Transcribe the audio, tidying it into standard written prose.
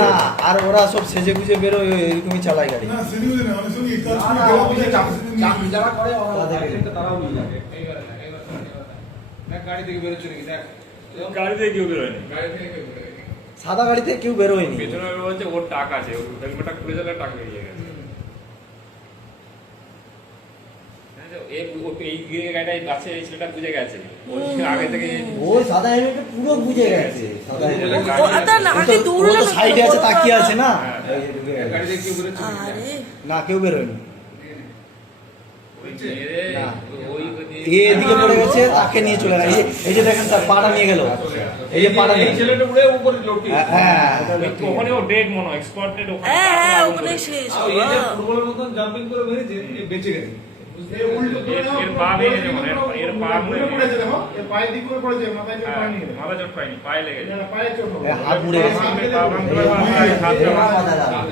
না, আর ওরা সব সেজে গুজে বেরোয় এরকমই চালায় গাড়ি। না সেজে গুজে না, অনেক সময় এই কাজ করে চাকরি যারা করে তারাও নিয়ে যাবে। গাড়ি থেকে বেরোচ্ছে নাকি দেখ, গাড়ি থেকে কেউ বেরোয়নি, গাড়ি থেকে কেউ বেরোয়নি। সাদা গাড়িতে কেউ বেরোয়নি। পেছনে বলছে ওর টাক আছে, ওর হেলমেটটা খুলে দিলে টাক বেরিয়ে গেছে। এই গাড়িটাই আছে, এই ছেলেটা বুঝে গেছে আগে থেকে। ওই সাদা হেলমেটে পুরো বুঝে গেছে। সাদা হেলমেট ওটা না আগে দৌড়ানো তো সাইডে আছে, তাকিয়ে আছে না। গাড়ি থেকে কেউ বেরোচ্ছে নাকি দেখ। আরে না, কেউ বেরোয়নি। না, এদিকে পড়ে গেছে, তাকে নিয়ে চলে গেছে। এই যে দেখেন তার পাটা নিয়ে গেল, এই যে পাটা নিয়ে। এই ছেলেটা উড়ে উপরে লোকটি। হ্যাঁ, ওখানে ও ডেড মনে হয়, এক্সপার্ট ডেড ওখানে। হ্যাঁ ওখানে শেষ আর এই যে ফুটবলের মতন জাম্পিং করে বেরিয়েছে, এ বেঁচে গেছে। এই উল্টো করে এর পা ভেঙে গেছে মনে হয়, এর পা উল্টো পড়েছে, দেখো এর পায়ের দিক করে পড়েছে, মাথায় চোট পায়নি। মাথা চোট পায়নি, পায়ে লেগেছে। পায়ে চোট হবে। হাত মুড়ে গেছে। পা ভাঙতে পারে, হাত